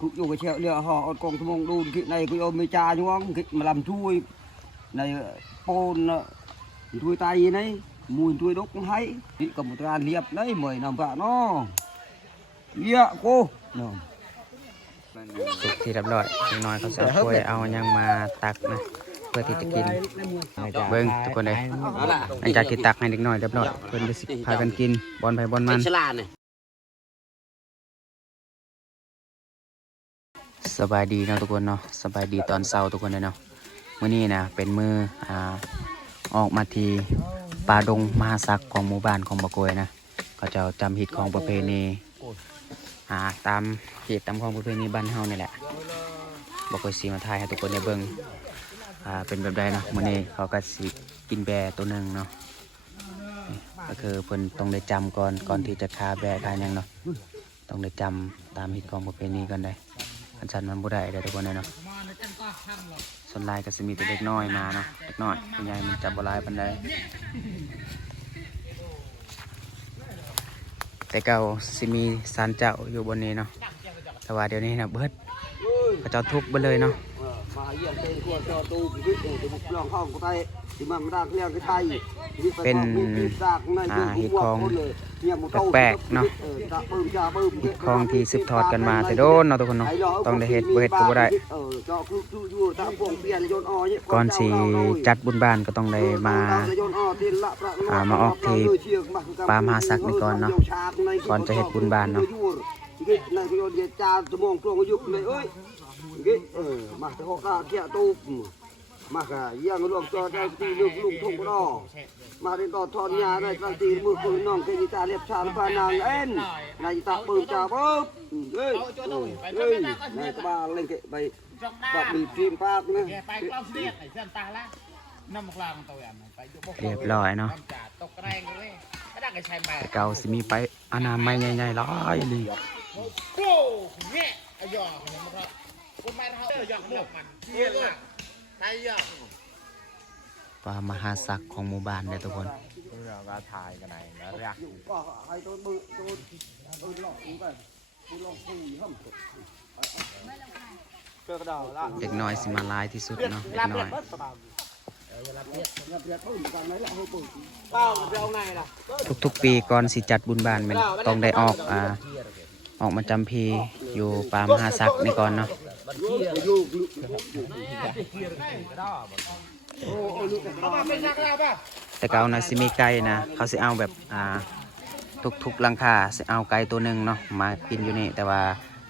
cứ yêu cái chợ lừa họ còn cái mông đun cái này cứ ôm mấy cha nhung cái mà làm chui này pôn chui tay này mùi chui đốt cũng hay bị cầm một ra liệp đấy mời làm vợ nó iya cô สุกที่เรียบร้อยน้อยเขาจะเอาถ้วยเอายังมาตักนะเพื่อที่จะกินเบิ้งทุกคนเลยหลังจากที่ตักให้เด็กน้อยเรียบร้อยเพื่อนจะพากันกินบอลไปบอลมันสบายดีเนาะทุกคนเนาะสบายดีตอนเช้าทุกคนเลยเนาะมื้อนี้นะเป็นมื้อออกมาที่ป่าดงมหาศักดิ์ของหมู่บ้านของบะโกยนะเขาจะจำหิตของประเพณีตามเหตุตามของประเพณีบ้านเฮานี่แหละบอกว่าสีมาถ่ายให้ทุกคนได้เบิ่งเป็นแบบใดเนาะมื้อนี้เขาก็สิกินแบะตัวหนึ่งเนาะก็คือเพิ่นต้องได้จำก่อนที่จะฆ่าแบะฆ่าหยังเนาะต้องได้จำตามเหตุของประเพณีกันได้อันชันมันบ่ได้เด้อทุกคนเนาะส่วนลายก็สิมีแต่เด็กน้อยมาเนาะเด็กน้อยผู้ใหญ่มันจับบ่หลายปานใดแต่เก่าสิมีศาลเจ้าอยู่บนนี้เนาะแต่ว่าเดี๋ยวนี้นะเบิดเขาเจ้าทุบไปเลยเนาะเป็นหิดคองแปลกๆเนาะหิดคองที่สืบทอดกันมาแต่โดนเนาะทุกคนเนาะต้องได้เฮ็ดบ่เฮ็ดก็บ่ได้ก่อนสิจัดบุญบ้านก็ต้องได้มาออกที่ป่ามหาศักดิ์นี่ก่อนเนาะก่อนจะเฮ็ดบุญบ้านเนาะมาแต่เขาเกี่ยตูมาค่ะยังรวมตัวได้ตีลูกทุ่งก็ได้มาเรียนต่อทอนยาได้ตั้งตีมือคุณน้องเคยตาเรียบชาพานางเอ็นนายตาปืนจ่าปุ๊บเฮ้ยนายบ้าเล่นเกะไปแบบมีทีมปากนะเรียบร้อยเนาะแต่เก่าสิมีไปอนามัยใหญ่ๆหลายเลยป่ามหาศักดิ์ของหมู่บ้านเลยทุกคนเด็กน้อยสิมาลายที่สุดเนาะเด็กน้อยทุกๆปีก่อนสิจัดบุญบ้านมันต้องได้ออกมาจำพีอยู่ป่ามหาศักดิ์นี่ก่อนเนาะแต่เก่านะสิมีไก่นะเขาสิเอาแบบทุกหลังคาสิเอาไก่ตัวหนึ่งเนาะมากินอยู่นี่แต่ว่า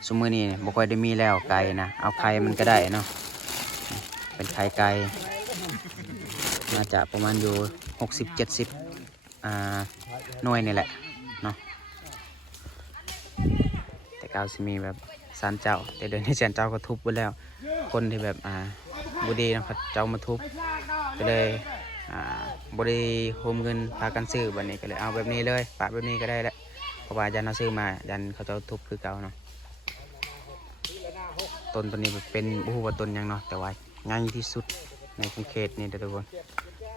สมมือนี้บ่ค่อยได้มีแล้วไก่นะเอาไข่มันก็ได้เนาะเป็นไข่ไก่น่าจะประมาณอยู่60-70หน่วยนี่แหละเนาะแต่เก่าสิมีแบบศาลเจ้าแต่เดี๋ยวนี้ศาลเจ้าก็ทุบไปแล้วคนที่แบบบุดีนะครับเจ้ามาทุบก็เลยบุดีโฮมเงินพากันซื้อแบบนี้ก็เลยเอาแบบนี้เลยปะแบบนี้ก็ได้แหละเพราะว่ายันเราซื้อมายันเขาจะทุบคือเก่าเนาะต้นตัวนี้เป็นบุหัวต้นยังเนาะแต่ว่าง่ายที่สุดในกรุงเทพนี่ทุกคน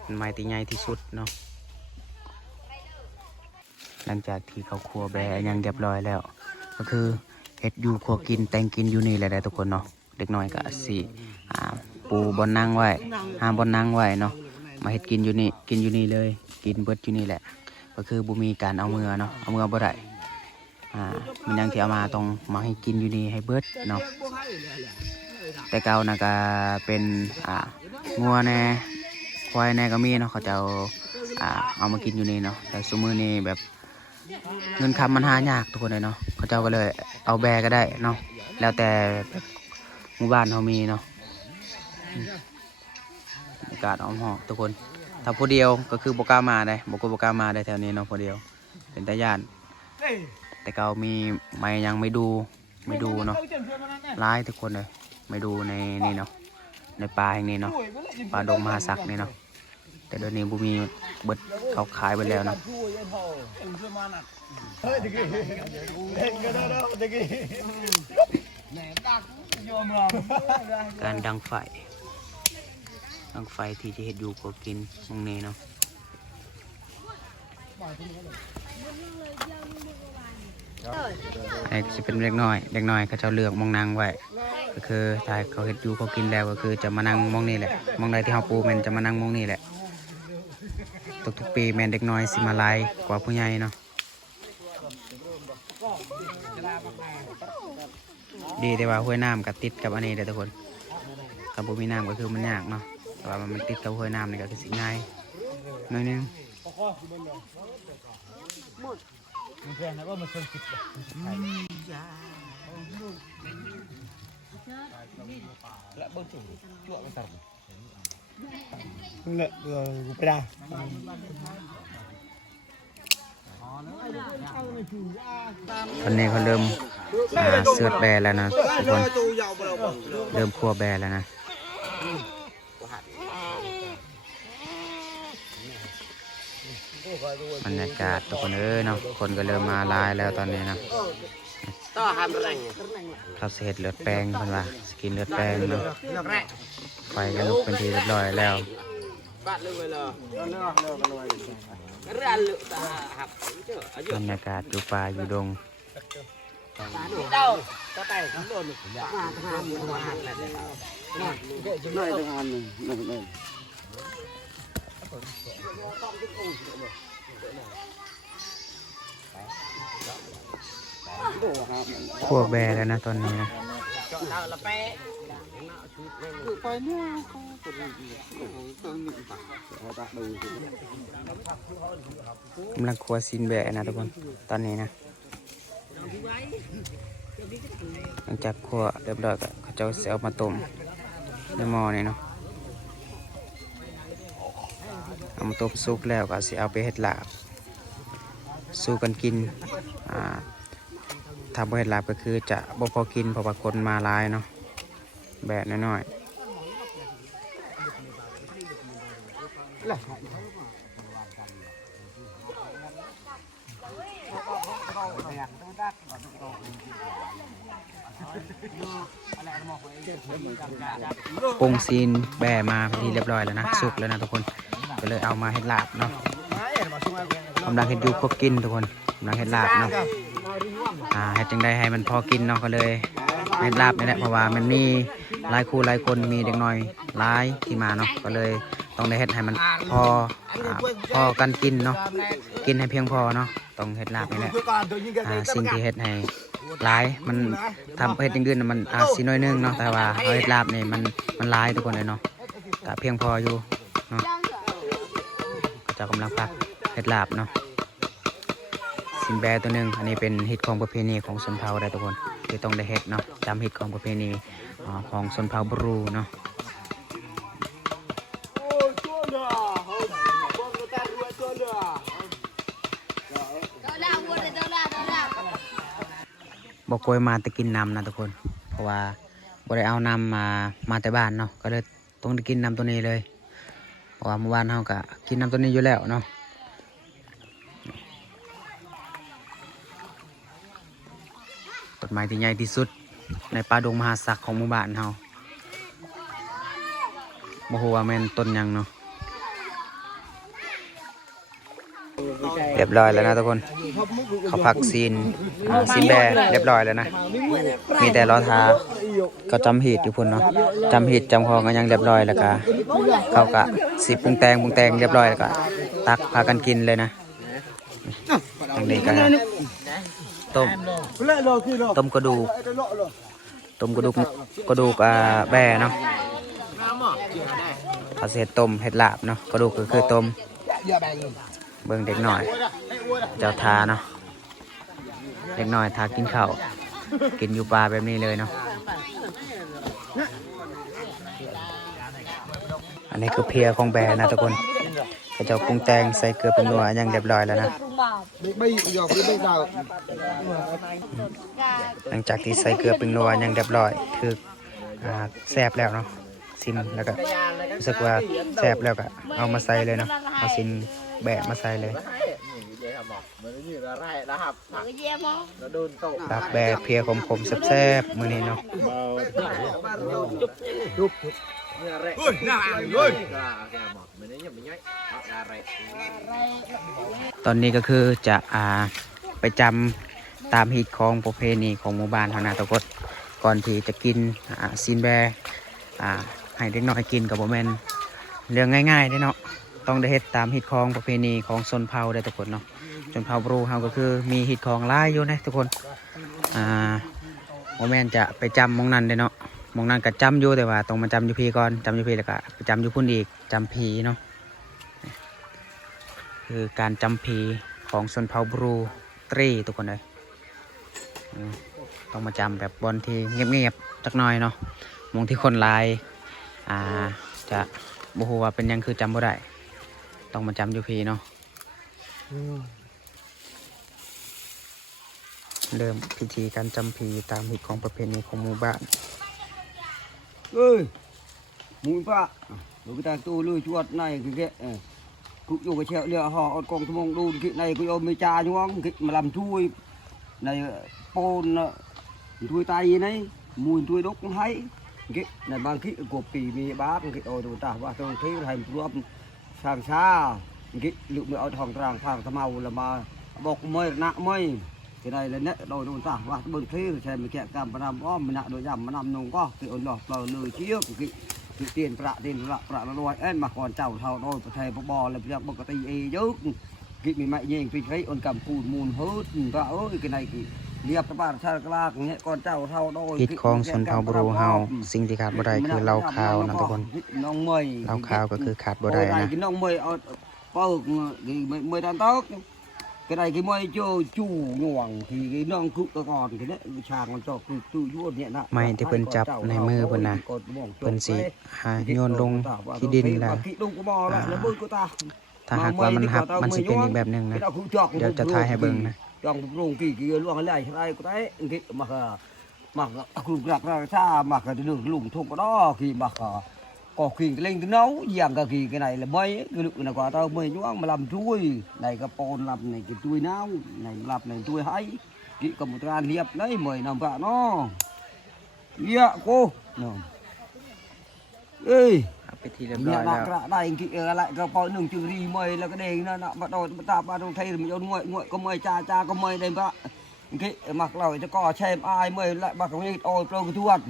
เป็นไม้ที่ง่ายที่สุดเนาะหลังจากที่เขาครัวแบะยังเรียบร้อยแล้วก็คือเฮ็ดอยู่ครัวกินแต่งกินอยู่นี่แหละทุกคนเนาะเด็กน้อยก็สิปูบนนั่งไว้บนนั่งไว้เนาะมาเฮ็ดกินอยู่นี่เลยกินเบิดอยู่นี่แหละก็คือบุมีการเอามือเนาะเอามือบ่ได้มันยังที่เอามาต้องมาให้กินอยู่นี่ให้เบิดเนาะแต่เก่านะก็เป็นงัวแน่ควายแน่ก็มีเนาะเขาจะเอามากินอยู่นี่เนาะแต่ซุมื้อนี้แบบเงินคำมันหายากทุกคนเลยเนาะเขาเจ้าก็เลยเอาแบก็ได้เนาะแล้วแต่หมู่บ้านเขามีเนาะอากาศอ้อมหอกทุกคนถ้าผู้เดียวก็คือโบกล้ามาได้โบกล้ามาได้แถวนี้เนาะผู้เดียวเป็นตาญาติแต่เขามีไม่ยังไม่ดูเนาะร้ายทุกคนเลยไม่ดูในนี่เนาะในป่าแห่งนี้เนาะป่าดงมหาศักดิ์นี่เนาะแต่เดี๋ยวนี้บุมีเบิดเขาขายไปแล้วเนาะการดังไฟที่จะเห็ดอยู่ก็กินตรงนี้เนาะ ไอ้สิเป็นเล็กน้อยเขาเจ้าเลือกมองนางไว้ก็คือถ้าเขาเฮ็ดอยู่เขากินแล้วก็คือจะมานั่งมองนี่แหละมองใดที่เฮาปูแม่นจะมานั่งมองนี่แหละทุกๆปีแม่นเด็กน้อยสิมาหลายกว่าผู้ใหญ่เนาะดีแต่ว่าห้วยน้ำกับติดกับอันนี้เด้อทุกคนถ้าบ่มีน้ำก็คือมันยากเนาะแต่ว่ามันติดกับห้วยน้ำนี่ก็คือสิง่ายหน่อยนึงไปได้ ตอนนี้เขาเริ่มเสือดแบร์แล้วนะทุกคนเริ่มคั่วแบร์แล้วนะบรรยากาศทุกคนเนาะคนก็เริ่มมาลายแล้วตอนนี้นะเขาเสร็จเลือดแป้งเพิ่นว่าสกินเลือดแป้งเนาะไฟก็ลุกเป็นทีเรียบร้อยแล้วบรรยากาศอยู่ป่าอยู่ดงคั่วแบร์แล้วนะตอนนี้นะกำลังคั่วซีนแบร์นะทุกคนตอนนี้นะหลังจากคั่วเรียบร้อยก็เขาจะเอามาต้มในหม้อนี่เนาะเอามาต้มสุกแล้วก็สิเอาไปเฮ็ดลาบสู้กันกินทำเฮ็ดลาบก็คือจะบ่พอกินเพราะว่าคนมาหลายเนาะแบบน้อยปรุงซีนแบะมาพอดีเรียบร้อยแล้วนะสุกแล้วนะทุกคนก็เลยเอามาเฮ็ดลาบเนาะกำลังเฮ็ดอยู่ครบกินทุกคนกำลังเฮ็ดลาบเนาะเฮ็ดจังได้ให้มันพอกินเนาะก็เลยเฮ็ดลาบนี่แหละเพราะว่ามันมีหลายคู่หลายคนมีเด็กน้อยหลายที่มาเนาะก็เลยต้องได้เฮ็ดให้มันพอกันกินเนาะกินให้เพียงพอเนาะต้องเฮ็ดลาบนี่แหละสิ่งที่เฮ็ดให้หลายมันทำเฮ็ดอย่างอื่นมันสิน้อยนึงเนาะแต่ว่าเอาเฮ็ดลาบนี่มันหลายทุกคนเลยเนาะก็เพียงพออยู่เนาะก็จะกำลังพักเฮ็ดลาบเนาะสินแบตัวหนึ่งอันนี้เป็นฮิตของประเพณีของชนเผ่าได้ทุกคนที่ต้องได้เฮ็ดเนาะจำฮิตของประเพณีของชนเผ่าบรูเนาะบอกกล้วยมาแต่กินน้ำนะทุกคนเพราะว่าบ่ได้เอาน้ำมาแต่บ้านเนาะก็เลยต้องได้กินน้ำตัวนี้เลยเพราะว่าเมื่อวานเราก็กินน้ำตัวนี้อยู่แล้วเนาะต้นไม้ที่ใหญ่ที่สุดในป่าดงมหาศักดิ์ของหมู่บ้านเราบ่ฮู้ว่าแม่นต้นหยังเนาะเรียบร้อยแล้วนะทุกคนเขาพักซีนแบร์เรียบร้อยแล้วนะมีแต่รอทาก็จำหีดอยู่พุ่นเนาะจำหีดจำคองก็ยังเรียบร้อยแล้วก็เขาก็สิปรุงแต่งเรียบร้อยแล้วก็ตักพากันกินเลยนะทางนี้ก็ต้มกระดูกแบร์เนาะเขาเสร็จต้มเห็ดลาบเนาะกระดูกก็คือต้มเบิ่งเด็กหน่อยเจ้าทาเนาะเด็กหน่อยทากินข้าวกินอยู่ปลาแบบนี้เลยเนาะอันนี้คือเพียของแบร์นะทุกคนเขาจะปรุงแต่งใส่เกลือเป็นนัวยังเรียบร้อยแล้วนะหลังจากที่ใส่เกลือเป็นนัวยังเรียบร้อยคือแซ่บแล้วเนาะซิมแล้วก็รู้สึกว่าแซ่บแล้วก็เอามาใส่เลยเนาะเอาซิมแบะมาใส่เลยลาบแบะเพียขมๆแซ่บๆมื้อนี้เนาะตอนนี้ก็คือจะไปจ ตามฮิตของประเพณีของหมู่บ้านเท่านั้นทุกคนก่อนที่จะกินซีนแบให้เด็กน้อยกินกับโบแมนเรื่องง่ายๆเด้เนาะต้องได้เฮ็ดตามฮิตของประเพณีของชนเผ่าได้ทุกคนเนาะชนเผ่าบรูเฮาก็คือมีฮิตของหลายอยู่นะทุกคนโบแมนจะไปจำมองนั้นเด้เนาะมองนั้นก็จำอยู่แต่ว่าต้องมาจำอยู่พีก่อนจำอยู่พีแล้วก็ไปจำอยู่พุ่นอีกจำพีเนาะคือการจำพีของชนเผ่าบรูตรีทุกคนเลยต้องมาจำแบบบอลที่เงียบๆจักหน่อยเนาะมองที่คนลายจะบ่ฮู้ว่าเป็นยังคือจำบ่ได้ต้องมาจำอยู่พีเนาะเริ่มพิธีการจำพีตามฮิตของประเพณีของหมู่บ้าน ơi mùi pha đối với ta tu lươi chuột này cái cũng dùng cái treo lừa họ còn thằng mông đun cái này cái ôm mê cha nhúng cái mà làm chui này pôn chui tay này mùi chui đốt cũng thấy cái này bằng cái của pì mì bát cái ôi đồ ta và tôi thấy thành ruộng sang xa cái lượng mưa ở thòng tràng thang tham màu là mà bọc mây nặng mây cái này là nét đôi đồ ta và bưng thế xem mình kẹt cam mà nằm ó mình nặng đôi dầm mà nằm nông có cái ôn lọt lờ lười chiếc cái tiền bạ nó đôi em mà còn chảo thầu đôi thầy bò là bây giờ bọc cái tây dớt cái mình mày nhìn phi thấy ôn cầm phun mùn hớt và ơi cái này cái liệp các bạn sao cái la nhẹ con chảo thầu đôi ฮิตของชนเผ่าบรูเฮาสิ่งที่ขาดบ่ได้คือเหล้าขาวนะทุกคนเหล้าขาวก็คือขาดบ่ได้นะ cái nông mây ở bao cái mây đàn tóc cái này cái mây cho chủ nhoảng thì cái nông cụ nó còn cái đấy chàng còn cho cụ tự vua nhẹ nặng ไม้ที่เพิ่นจับในมือเพิ่นน่ะเพิ่นสิโยนลงที่ดินแล้วถ้าหากว่ามันหับมันสิเป็นอีกแบบหนึงนะเดี๋ยวจะถ่ายให้เบิ่งนะ trong rồng kỳ kia luôn cái này đây có đấy cái mà cụ gặp ra xa mà cái đường lủng thùng có đó thì mà có khi lên cái nấu giang cả kỳ cái này là mây cái lượng là quả tao mây nhoáng mà làm chui này cái pon làm này cái chui náo này làm này chui hay cái cầm một ran liệp đấy mời làm vợ nó dạ cô ê ไปที่เรียบร้อย nhà แล้ว lại đây cái lại cái pon đường chừng đi mây là cái đề nó bắt đầu ta bắt đầu thay mình nguội nguội có mây cha có mây đây vợ cái mặc lời cho co xem ai mây lại bạc cái ôi pro cái thuốc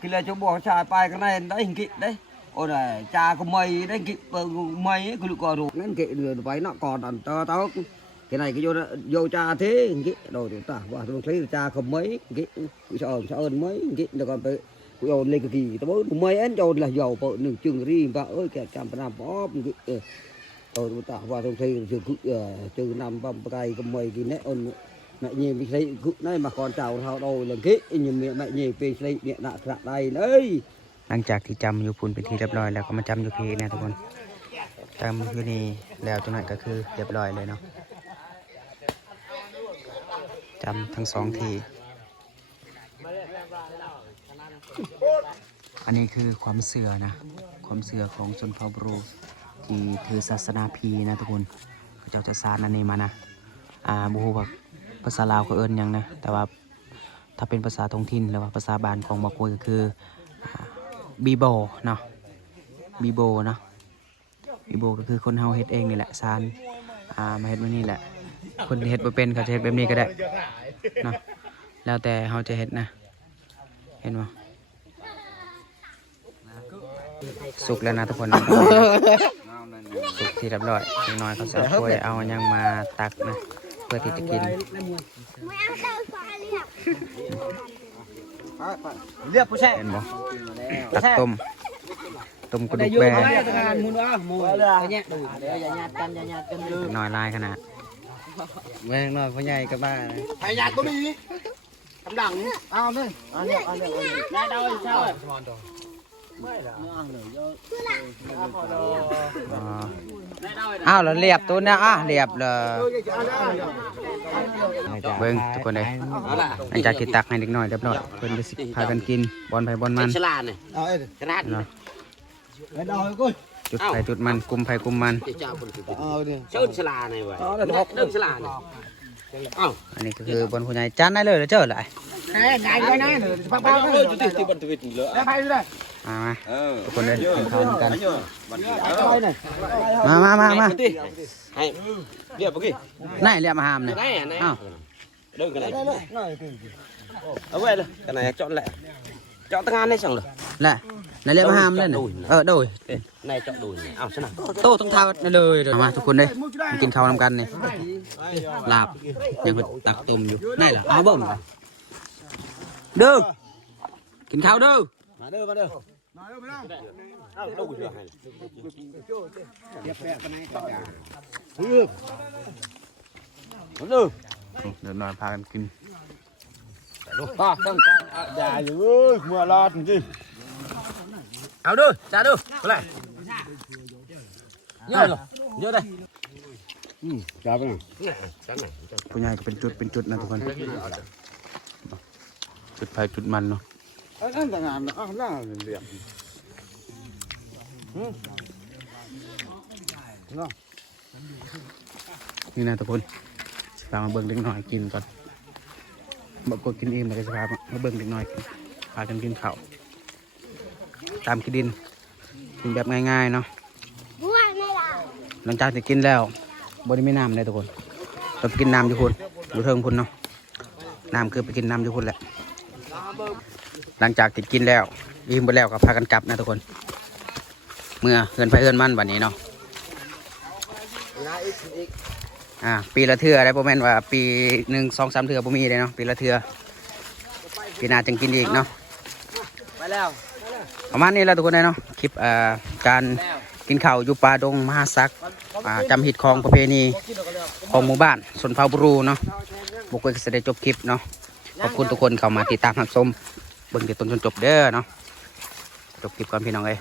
cái là cho bỏ trà bài cái này đấy hình kị đấy ôi này cha có mây đấy kị mây ấy cái lũ cò ruột nên kị đường váy nó còn đàn to tao cái này cái vô cha thế hình kị đồ chúng ta và tôi thấy cha không mấy kị sợ ơn mấy kị là còn phải vô lên cái gì tao bớt mây ấy cho là dầu vợ nương chừng ri và ơi kẻ chạm vào bó kị rồi chúng ta và tôi thấy từ năm băm cây có mây cái nét ơn mẹ nhìn bị thấy cụ này mà còn chào thao đầu là cái nhìn mẹ nhìn bị thấy mẹ nạ khạc đây đấy หลังจากที่จำอยู่พุ่นเป็นที่เรียบร้อยแล้วก็มาจำอยู่พีนะทุกคนจำอยู่นี่แล้วจังหน่อยก็คือเรียบร้อยเลยเนาะจำทั้งสองทีอันนี้คือความเสื่อนะความเสื่อของชนเผ่าบรูที่ถือศาสนาพีนะทุกคนเขาจะสานอันนี้มานะบูฮูว่าภาษาลาวเขาเอิ้นยังนะแต่ว่าถ้าเป็นภาษาท้องถิ่นหรือว่าภาษาบ้านของบางคนก็คือบีโบเนาะบีโบเนาะบีโบก็คือคนเฮาเฮ็ดเองนี่แหละซานมาเฮ็ดแบบนี้แหละคนที่เฮ็ดบ่เป็นเขาจะเฮ็ดแบบนี้ก็ได้เนาะแล้วแต่เฮาจะเฮ็ดนะเห็นบ่สุกแล้วนะทุกคนสุกที่เรียบร้อยนิดหน่อยเขาจะช่วยเอายังมาตักนะเพื่อที่จะกิน liệp của xe เห็นบ่ตักต้มกระดูกแบะน้อยลายขนาด แม่งนอนพ่อใหญ่กับบ้าน thầy nhà tôi đi cầm đằng ao đây đây đâu sao rồi อ้าวแล้วเรียบตัวเนี่ยเรียบเลยเบิ้งทุกคนเลยหลังจากที่ตักให้เด็กน้อยเรียบร้อยเพิ่นจะพากันกินบอลไผ่บอลมัน ฉลาดเนี่ยขนาด เนาะ ไม่ได้กู จุดไผ่จุดมันกุมไผ่กุมมัน เอาดิ เชิญฉลาดเนี่ยเว้ยเริ่มฉลาดเนี่ยเอ้า อันนี้ก็คือบอลผู้ใหญ่จานได้เลยแล้วเจอเลย ไงปักปักเลยจุดติดบันทึกเหลือไปเลย มาทุกคนเลยกินข้าวกัน này มา ให้เรียบเมื่อกี้ ไหนเรียบมาหามเนี่ย này này อ้าว Đâu cái này. Ở về đây, cái này chọn lẹ. Chọn tăng ăn đấy chẳng được. แหละในเรียกมาหามเลยนะโดย Này chọn đùi này. Ảo thế nào? โต้ต้องเท้าเลยมาทุกคนเลยมากินข้าวนำกันนี่ลาบยังเป็นตักตุ่มอยู่นี่แหละเอาเบิ่มเด้อกินข้าวเด้อ Mà đưa vào đưa. Đâu cái này. Đưa. เดี๋ยวนอนพากันกิน Dạ ơi, mưa lọt gì. Áo đưa, trả đưa. Có lại. Nhớ rồi. Nhớ đây. Chà cái này. ผู้ใหญ่ก็เป็นจุดนะทุกคนจุดไฟจุดมันเนาะ Ăn thằng ăn nó là liệm. นี่นะทุกคนสพามาเบิ่งเล็กน้อยกินก่อนบอกกดกินอิ่มแล้วก็สพามาเบิ่งเล็กน้อยกินพากันกินข้าวตามขี้ดินกินแบบง่ายๆเนาะหลังจากที่กินแล้วบริไม่น้ำเลยทุกคนเราไปกินน้ำอยู่คุณอยู่เทิงคุณเนาะน้ำคือไปกินน้ำอยู่คุณแหละหลังจากที่กินแล้วอิ่มไปแล้วก็พากันกลับนะทุกคนเมื่อเฮือนไปเฮือนมันวันนี้เนาะปีละเทื่อได้ประมาณว่าปี1 2 3เทื่อบ่มีเลยเนาะปีละเทื่อปีหน้าจึงกินอีกเนาะ ไปแล้ว ประมาณนี้แหล้วทุกคนเลยเนาะคลิปการกินข้าวอยู่ป่าดงมหาศักดิ์จำหิดของประเพณีของหมู่บ้านสนเผาบรูเนาะบุกไปก็จะได้จบคลิปเนาะขอบคุณทุกคนเข้ามาติดตามรับชมเบิ่งจนต้นจนจบเด้อเนาะจบคลิปก่อนพี่น้องเอ้ย